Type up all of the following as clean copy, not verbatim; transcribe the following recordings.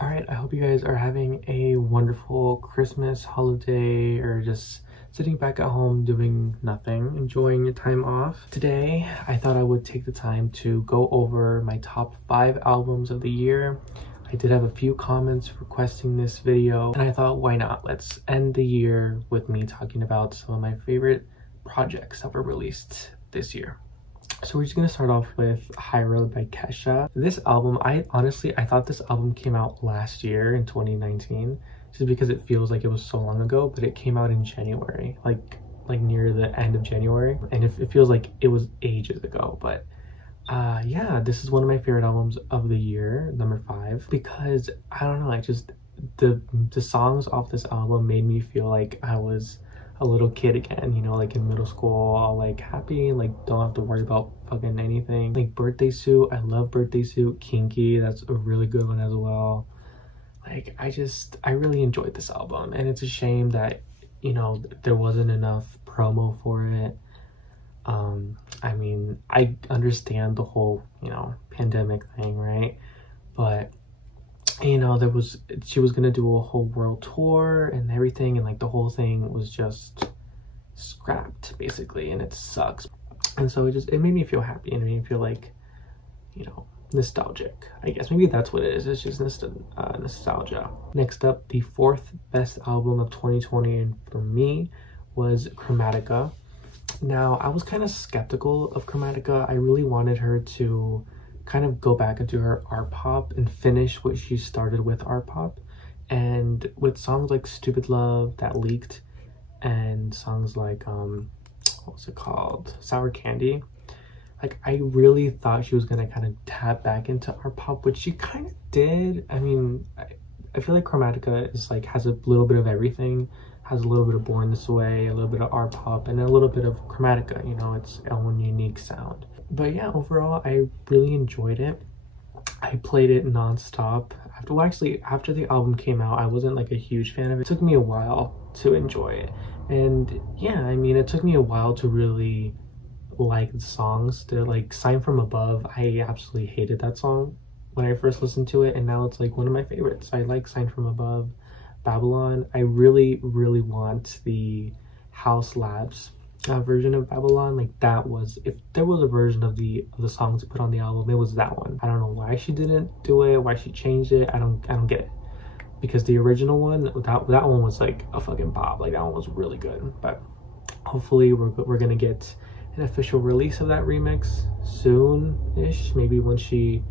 Alright, I hope you guys are having a wonderful Christmas holiday or just sitting back at home doing nothing, enjoying your time off. Today, I thought I would take the time to go over my top 5 albums of the year. I did have a few comments requesting this video, and I thought, why not? Let's end the year with me talking about some of my favorite projects that were released this year. So we're just gonna start off with High Road by Kesha. This album, I thought this album came out last year in 2019, just because it feels like it was so long ago, but it came out in January, like near the end of January, and it feels like it was ages ago. But yeah, this is one of my favorite albums of the year, number 5, because I don't know, the songs off this album made me feel like I was a little kid again, you know, like in middle school, all like happy, like don't have to worry about fucking anything. Like Birthday Suit, I love Birthday Suit. Kinky, that's a really good one as well. Like I really enjoyed this album, and it's a shame that, you know, there wasn't enough promo for it. I mean, I understand the whole, you know, pandemic thing, right? But you know, she was gonna do a whole world tour and everything, and like the whole thing was just scrapped basically, and it sucks. And so it made me feel happy, and it made me feel like, you know, nostalgic, I guess. Maybe that's what it is. It's just nostalgia. Next up, the 4th best album of 2020 and for me was Chromatica. Now, I was kind of skeptical of Chromatica. I really wanted her to kind of go back into her art pop and finish what she started with art pop, and with songs like Stupid Love that leaked, and songs like what was it called, Sour Candy. Like, I really thought she was gonna kind of tap back into art pop, which she kind of did. I mean, I feel like Chromatica is like, has a little bit of everything, has a little bit of Born This Way, a little bit of art pop, and a little bit of Chromatica, you know, its own unique sound. But yeah, overall, I really enjoyed it. I played it non-stop. After the album came out, I wasn't like a huge fan of it. It took me a while to enjoy it. And yeah, I mean, it took me a while to really like the songs. To like Sign From Above, I absolutely hated that song when I first listened to it, and now it's like one of my favorites. I like Sign From Above. Babylon, I really want the House Labs version of Babylon. Like, that was, if there was a version of the songs to put on the album, it was that one. I don't know why she didn't do it, why she changed it. I don't get it, because the original one, that one was like a fucking pop. Like, that one was really good. But hopefully we're gonna get an official release of that remix soon-ish, maybe when she,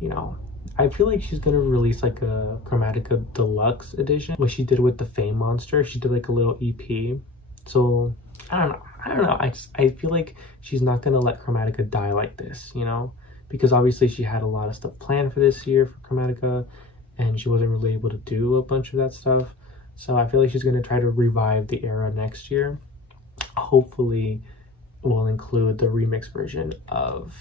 you know, I feel like she's gonna release like a Chromatica deluxe edition, what she did with the Fame Monster. She did like a little EP. So I don't know, I feel like she's not gonna let Chromatica die like this, you know, because obviously she had a lot of stuff planned for this year for Chromatica, and she wasn't really able to do a bunch of that stuff. So I feel like she's gonna try to revive the era next year. Hopefully will include the remix version of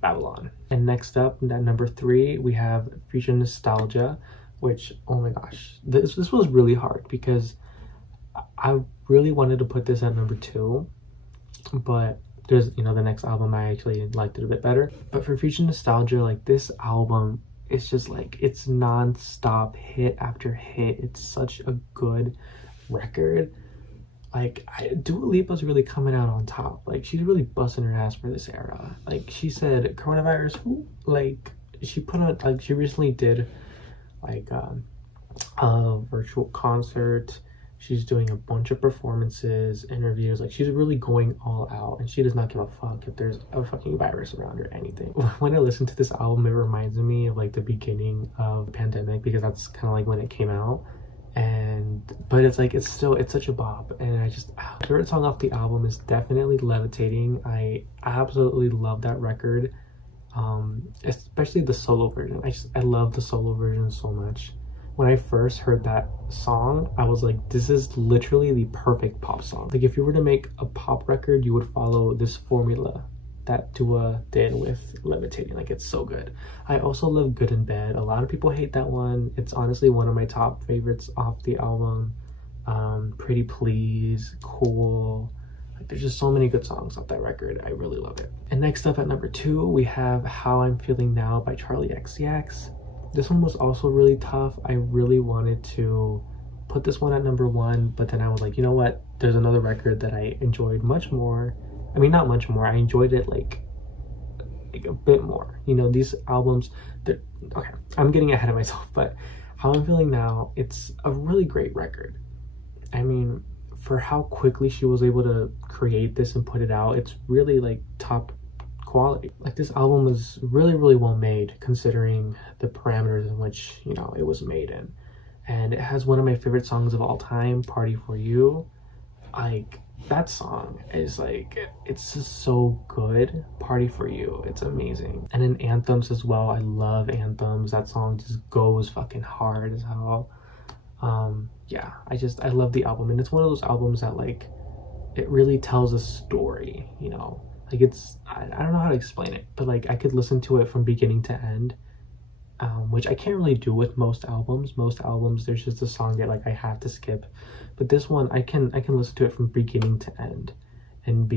Babylon. And next up, at number 3, we have Future Nostalgia, which, oh my gosh, this was really hard, because I really wanted to put this at number 2, but there's, you know, the next album I actually liked it a bit better. But for Future Nostalgia, like, this album, it's just like, it's non-stop hit after hit. It's such a good record. Like, Dua Lipa's really coming out on top. Like, she's really busting her ass for this era. Like, she said, coronavirus, who? Like, she put on, like, she recently did, like, a virtual concert. She's doing a bunch of performances, interviews. Like, she's really going all out, and she does not give a fuck if there's a fucking virus around or anything. When I listen to this album, it reminds me of, like, the beginning of the pandemic, because that's kind of like when it came out. But it's like, it's such a bop, and my favorite song off the album is definitely Levitating. I absolutely love that record, especially the solo version. I love the solo version so much. When I first heard that song, I was like, this is literally the perfect pop song. Like, if you were to make a pop record, you would follow this formula that Dua did with Levitating. Like, it's so good. I also love Good and Bad. A lot of people hate that one. It's honestly one of my top favorites off the album. Pretty Please, Cool. Like, there's just so many good songs off that record. I really love it. And next up at number 2, we have How I'm Feeling Now by Charli XCX. This one was also really tough. I really wanted to put this one at number 1, but then I was like, you know what, there's another record that I enjoyed much more. I mean, not much more, I enjoyed it like a bit more. You know, these albums, okay, I'm getting ahead of myself, but how I'm feeling now, it's a really great record. I mean, for how quickly she was able to create this and put it out, it's really like top quality. Like, this album was really, really well made considering the parameters in which, you know, it was made in. And it has one of my favorite songs of all time, Party For You. Like, that song is like, it's just so good. Party For You, it's amazing. And then anthems as well. I love anthems. That song just goes fucking hard as hell. Yeah, I love the album, and it's one of those albums that, like, it really tells a story, you know. Like, it's, I don't know how to explain it, but like, I could listen to it from beginning to end, which I can't really do with most albums. Most albums, there's just a song that like I have to skip, but this one I can listen to it from beginning to end and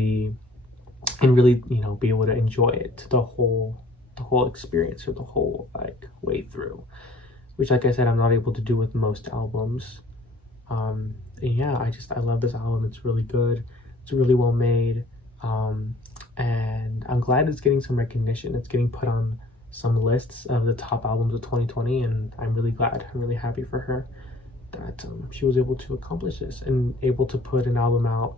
really, you know, be able to enjoy it, the whole experience, or the whole like way through, which, like I said, I'm not able to do with most albums. And yeah, I love this album. It's really good. It's really well made. And I'm glad it's getting some recognition. It's getting put on some lists of the top albums of 2020, and I'm really glad. I'm really happy for her that she was able to accomplish this and able to put an album out,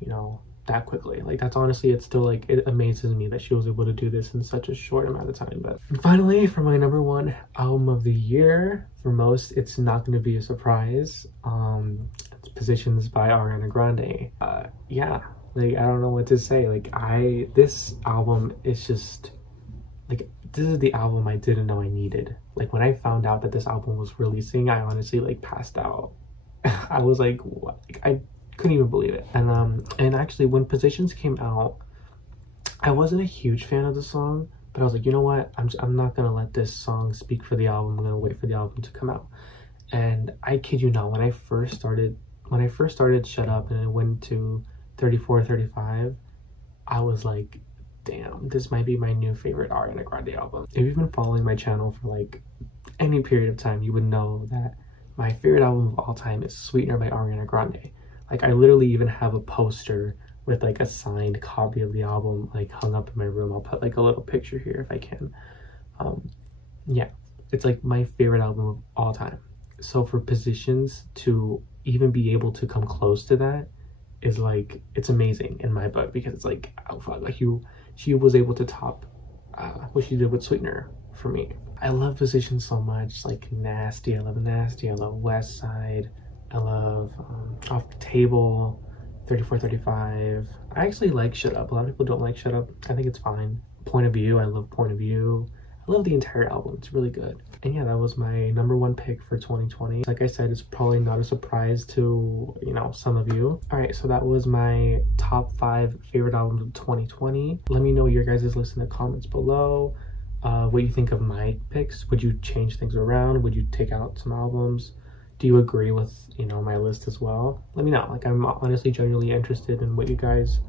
you know, that quickly. Like, that's honestly, it's still like, it amazes me that she was able to do this in such a short amount of time. But finally, for my number 1 album of the year, for most, it's not going to be a surprise. It's Positions by Ariana Grande. Yeah, like, I don't know what to say. Like, this album is just like, this is the album I didn't know I needed. Like, when I found out that this album was releasing, I honestly like passed out. I was like, what? Like, I couldn't even believe it. And actually, when Positions came out, I wasn't a huge fan of the song, but I was like, you know what, I'm not gonna let this song speak for the album. I'm gonna wait for the album to come out. And I kid you not, when I first started Shut Up and it went to 34, 35, I was like, damn, this might be my new favorite Ariana Grande album. If you've been following my channel for like any period of time, you would know that my favorite album of all time is Sweetener by Ariana Grande. Like, I literally even have a poster with like a signed copy of the album like hung up in my room. I'll put like a little picture here if I can. Yeah, it's like my favorite album of all time. So for Positions to even be able to come close to that is like, it's amazing in my book, because it's like, oh fuck, like she was able to top what she did with Sweetener for me. I love Positions so much. Like, Nasty, I love Nasty, I love West Side, I love Off the Table, 34, 35. I actually like Shut Up. A lot of people don't like Shut Up. I think it's fine. Point of View, I love Point of View. I love the entire album. It's really good. And yeah, that was my number 1 pick for 2020. Like I said, it's probably not a surprise to, you know, some of you. All right, so that was my top 5 favorite albums of 2020. Let me know your guys' list in the comments below. What you think of my picks. Would you change things around? Would you take out some albums? Do you agree with, you know, my list as well? Let me know. Like, I'm honestly genuinely interested in what you guys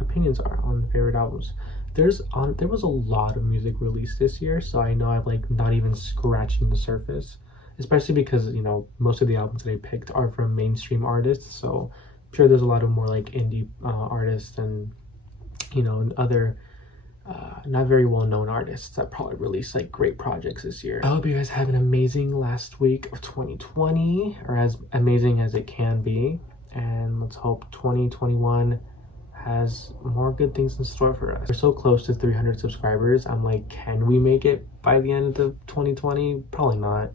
opinions are on favorite albums. There was a lot of music released this year, so I know I'm like not even scratching the surface, especially because, you know, most of the albums that I picked are from mainstream artists, so I'm sure there's a lot of more like indie artists and, you know, and other not very well-known artists that probably released like great projects this year. I hope you guys have an amazing last week of 2020, or as amazing as it can be, and let's hope 2021 has more good things in store for us. We're so close to 300 subscribers. I'm like, can we make it by the end of 2020? Probably not,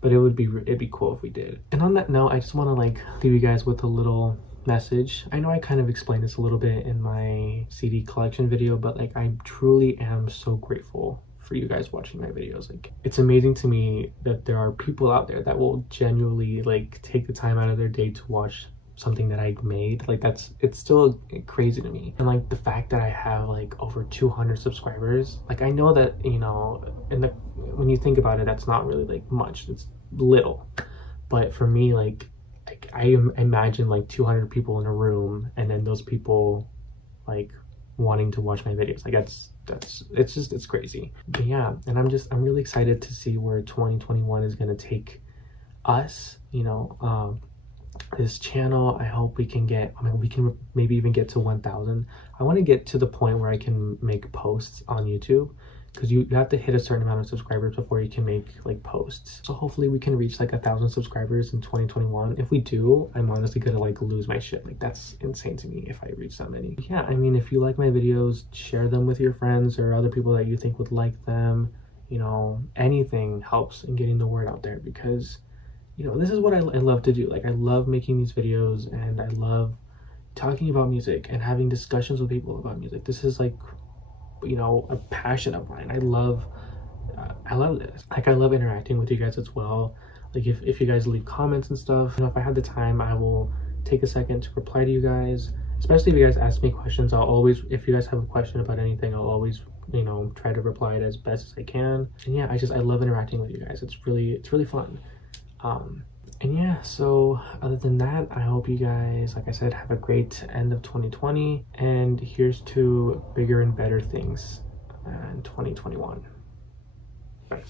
but it'd be cool if we did. And on that note, I just want to like leave you guys with a little message. I know I kind of explained this a little bit in my CD collection video, but like, I truly am so grateful for you guys watching my videos. Like, it's amazing to me that there are people out there that will genuinely like take the time out of their day to watch something that I made. Like, it's still crazy to me. And like, the fact that I have like over 200 subscribers, like, I know that, you know, when you think about it, that's not really like much, it's little, but for me, like I imagine like 200 people in a room, and then those people like wanting to watch my videos. Like, it's crazy. But yeah, and I'm really excited to see where 2021 is going to take us, you know. This channel, I hope we can get, I mean, we can maybe even get to 1,000. I want to get to the point where I can make posts on YouTube, because you have to hit a certain amount of subscribers before you can make like posts. So hopefully we can reach like 1,000 subscribers in 2021. If we do, I'm honestly gonna like lose my shit. Like, that's insane to me if I reach that many. Yeah, I mean, if you like my videos, share them with your friends or other people that you think would like them. You know, anything helps in getting the word out there, because you know, this is what I love to do. Like, I love making these videos, and I love talking about music and having discussions with people about music. This is like, you know, a passion of mine. I love this. Like, I love interacting with you guys as well. Like, if you guys leave comments and stuff, you know, if I have the time, I will take a second to reply to you guys. Especially if you guys ask me questions, I'll always, if you guys have a question about anything, I'll always, you know, try to reply it as best as I can. And yeah, I love interacting with you guys. It's really fun. And yeah, so other than that, I hope you guys, like I said, have a great end of 2020, and here's to bigger and better things in 2021. Bye.